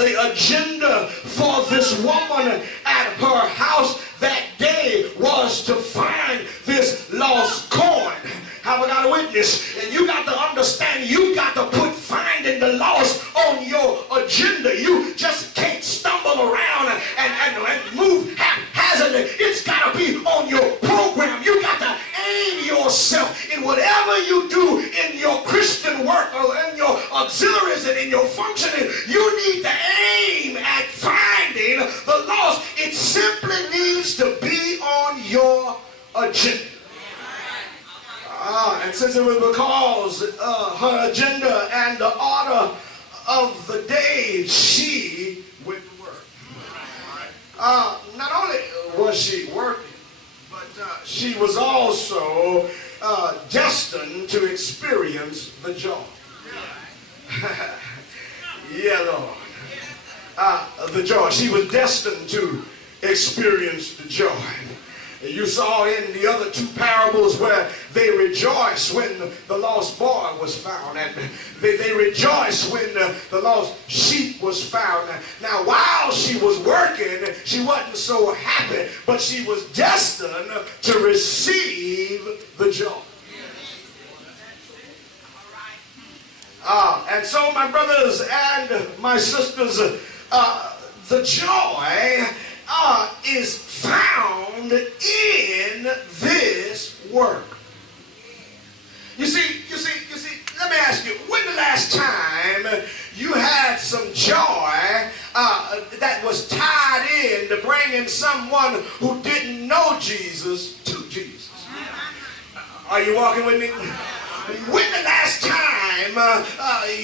the agenda for this woman at her house that day was to find this lost coin. Have I got a witness? And you got to understand, you got to put finding the lost on your agenda. You just can't stumble around and move haphazardly. It's got to be on your program. You got to aim yourself in whatever you do in your Christian work or in your auxiliaries and in your functioning. You need to aim at finding the lost. It simply needs to be on your agenda. And since it was because her agenda and the order of the day, she went to work. Not only was she working, but she was also destined to experience the joy. Yeah, Lord. The joy. She was destined to experience the joy. You saw in the other two parables where they rejoiced when the lost boy was found, and they rejoiced when the lost sheep was found. Now, while she was working, she wasn't so happy, but she was destined to receive the joy. And so, my brothers and my sisters, the joy is found in this work. You see, let me ask you, when the last time you had some joy that was tied in to bringing someone who didn't know Jesus to Jesus? Are you walking with me? When the last time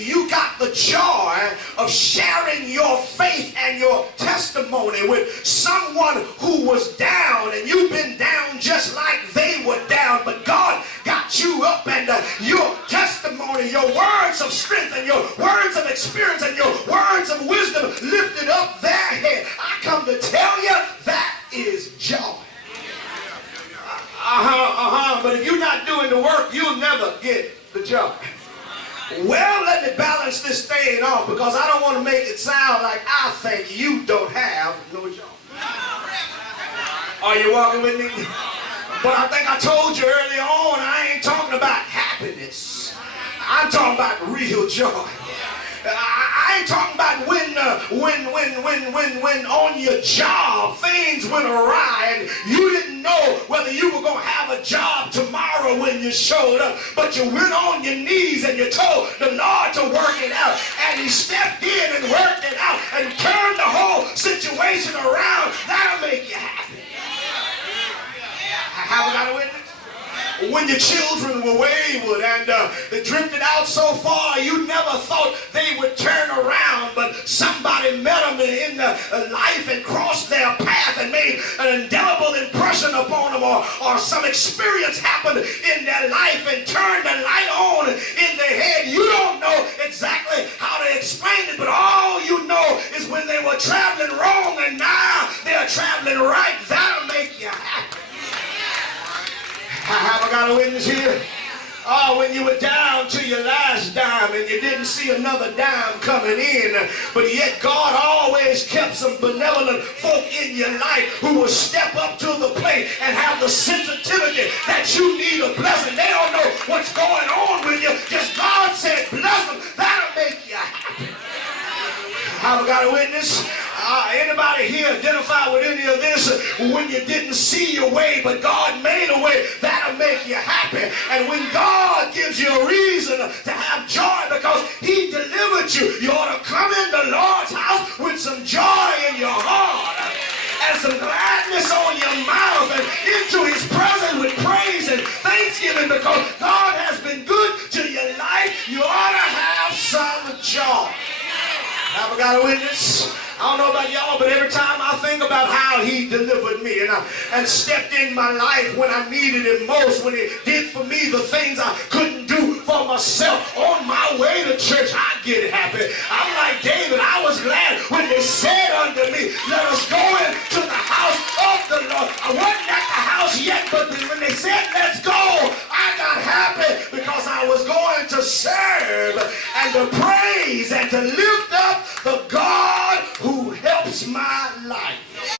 you got the joy of sharing your faith and your testimony with someone who was down, and you've been down just like they were down, but God got you up, and your testimony, your words of strength and your words of experience and your words of wisdom lifted up their head. I come to tell you, that is joy. But if you're not doing the work, you'll never get the job. Well, let me balance this thing off, because I don't want to make it sound like I think you don't have no job. Are you walking with me? But I think I told you earlier on, I ain't talking about happiness. I'm talking about real joy. I ain't talking about when on your job things went awry and you didn't know whether you were going to have a job tomorrow when you showed up, but you went on your knees and you told the Lord to work it out, and He stepped in and worked it out and turned the whole situation around. That'll make you happy. Have I got a witness? When your children were wayward and they drifted out so far, you never thought they would turn around, but somebody met them in life and crossed their path and made an indelible impression upon them, or some experience happened in their life and turned the light on in their head. You don't know exactly how to explain it, but all you know is when they were traveling wrong and now they're traveling right. That'll make you happy. Have I got a witness here? Oh, when you were down to your last dime and you didn't see another dime coming in, but yet God always kept some benevolent folk in your life who will step up to the plate and have the sensitivity that you need a blessing. They don't know what's going on with you. Just God said, bless them. That'll make you happy. Have I got a witness? Anybody here identify with any of this? When you didn't see your way, but God made a way, that'll make you happy. And when God gives you a reason to have joy because He delivered you, you ought to come in the Lord's house with some joy in your heart and some gladness on your mouth and into His presence with praise and thanksgiving, because God has been good to your life. You ought to have some joy. Have I got a witness? I don't know about y'all, but every time I think about how He delivered me and stepped in my life when I needed Him most, when He did for me the things I couldn't do for myself on my way to church, I get happy. I'm like David. I was glad when they said unto me, let us go into the house of the Lord. I wasn't at the house yet, but when they said let's go, I got happy because I was going to serve and to praise and to lift up the God lives my life.